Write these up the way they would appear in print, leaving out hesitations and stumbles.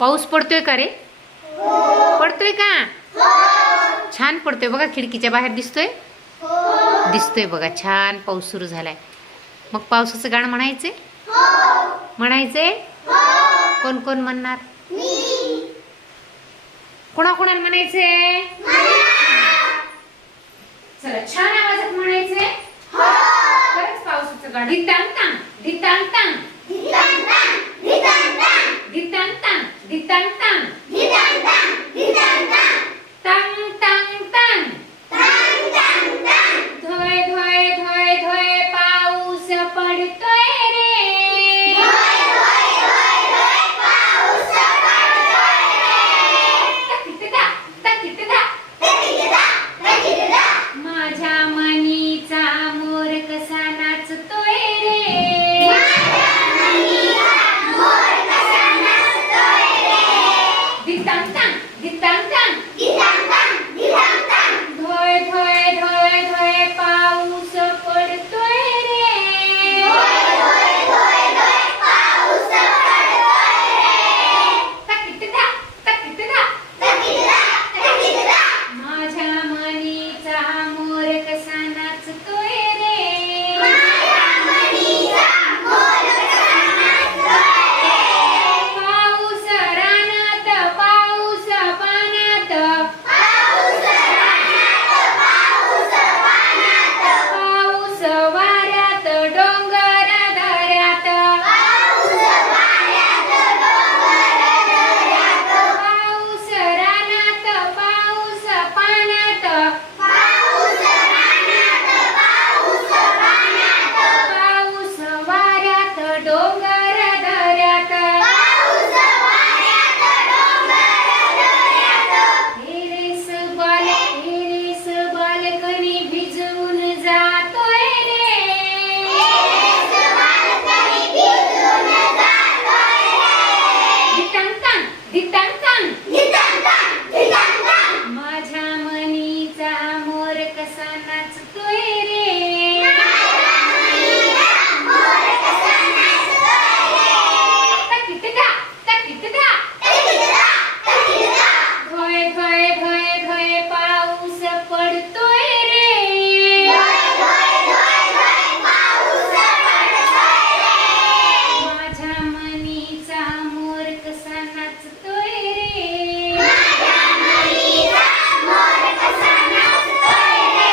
पाऊस पडतोय का रे? पडतोय का? छान पडतोय बघा, खिडकीच्या बाहेर दिसतोय. दिसतोय बघा, छान पाऊस सुरू झालाय. मग पावसाचं गाणं म्हणायचे? म्हणायचे? कोण कोण म्हणणार? कोणाकोणाला म्हणायचे? चला छान आवाजात म्हणायचे. खरंच पावसाचं गाणं. धितांग तांग धितांग तांग धितांग तांग धितांग तांग धितांग तांग धितांग तांग धितांग तांग धितांग तांग तांग तांग तांग तांग तांग धोय धोय धोय धोय पाऊस पडतोय रे. धोय धोय धोय धोय पाऊस पडतोय रे. तकितदा तकितदा तकितदा तकितदा माझ्या मनीचा मोर कसा नाचतोय रे. माझ्या मनीचा मोर कसा नाचतोय रे. धितांग तांग धितांग तांग धितांग तांग धितांग तांग धोय धोय धोय धोय पाऊस पडतोय रे. धोय धोय धोय धोय पाऊस पडतोय रे. तकितदा तकितदा तकितदा तकितदा माझ्या मनीचा मोर कसा नाचतोय रे. माझ्या मनीचा मोर कसा नाचतोय रे. पाऊस रानात पाऊस पाण्यात पाऊस रानात पाऊस पाण्यात पाऊस वाऱ्यात डोंगर दऱ्यात पाऊस वाऱ्यात डोंगर दऱ्यात पाऊस रानात पाऊस पाण्यात पाऊस रानात पाऊस पाण्यात पाऊस वाऱ्यात डोंगर दऱ्यात पाऊस वाऱ्यात डोंगर दऱ्यात हेरेस बालकनी भिजून जातोय रे. हेरेस बालकनी भिजून जातोय रे. धितांग तांग धितांग तांग धितांग तांग धितांग तांग माझ्या मनीचा मोर कसा नाचतोय रे. माझ्या मनीचा मोर कसा नाचतोय रे. तकितदा तकितदा तकितदा तकितदा धोय धोय धोय धोय पाऊस पडतोय रे. धोय धोय धोय धोय पाऊस पडतोय रे. माझ्या मनीचा मोर कसा नाचतोय रे. माझ्या मनीचा मोर कसा नाचतोय रे.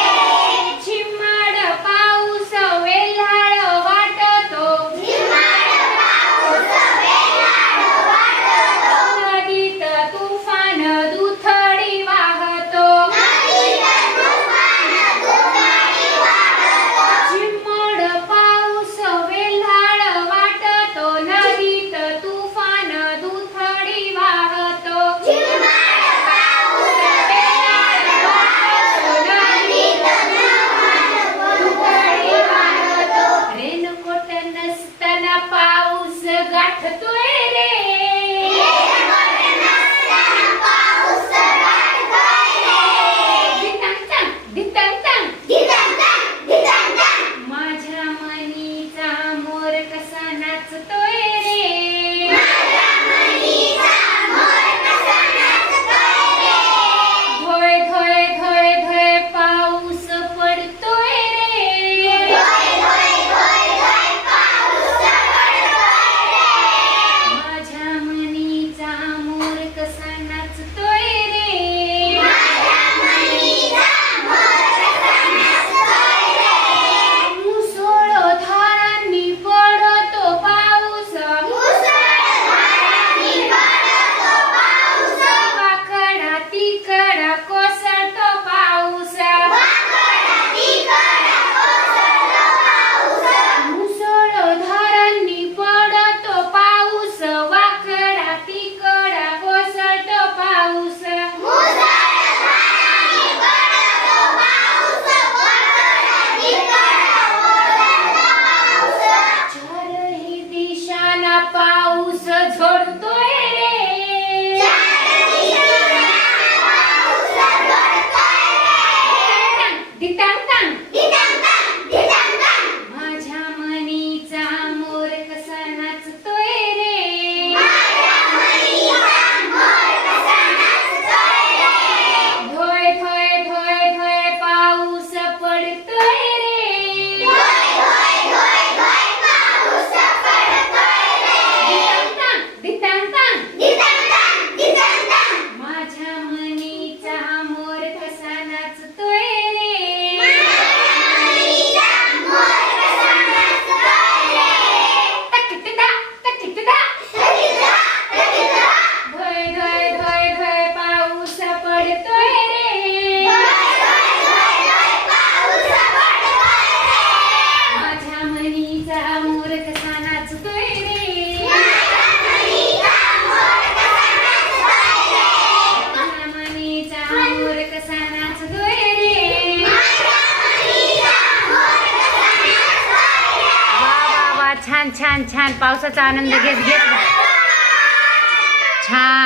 झिम्माड पाऊस वेल्हाळ वाटतो. झिम्माड पाऊस वेल्हाळ वाटतो. नदीत तुफान दुथडी वाहतो. नदीत तुफान दुथडी वाहतो. झिम्माड पाऊस वेल्हाळ वाटतो. नदीत तुफान दुथडी वाहतो. झिम्माड पाऊस वेल्हाळ वाटतो. नदीत तुफान दुथडी वाहतो. रेनकोट नसताना पाऊस गाठतोय रे. रेनकोट नसताना पाऊस गाठतोय रे. धितांग तांग धितांग तांग धितांग तांग धितांग तांग माझ्या मनीचा मोर कसा नाचतोय रे. माझ्या मनीचा मोर कसा नाचतोय रे. धोय धोय धोय धोय पाऊस पडतोय रे. धोय धोय धोय धोय पाऊस पडतोय रे. छान छान पावसाचा आनंद घेत घेत छान.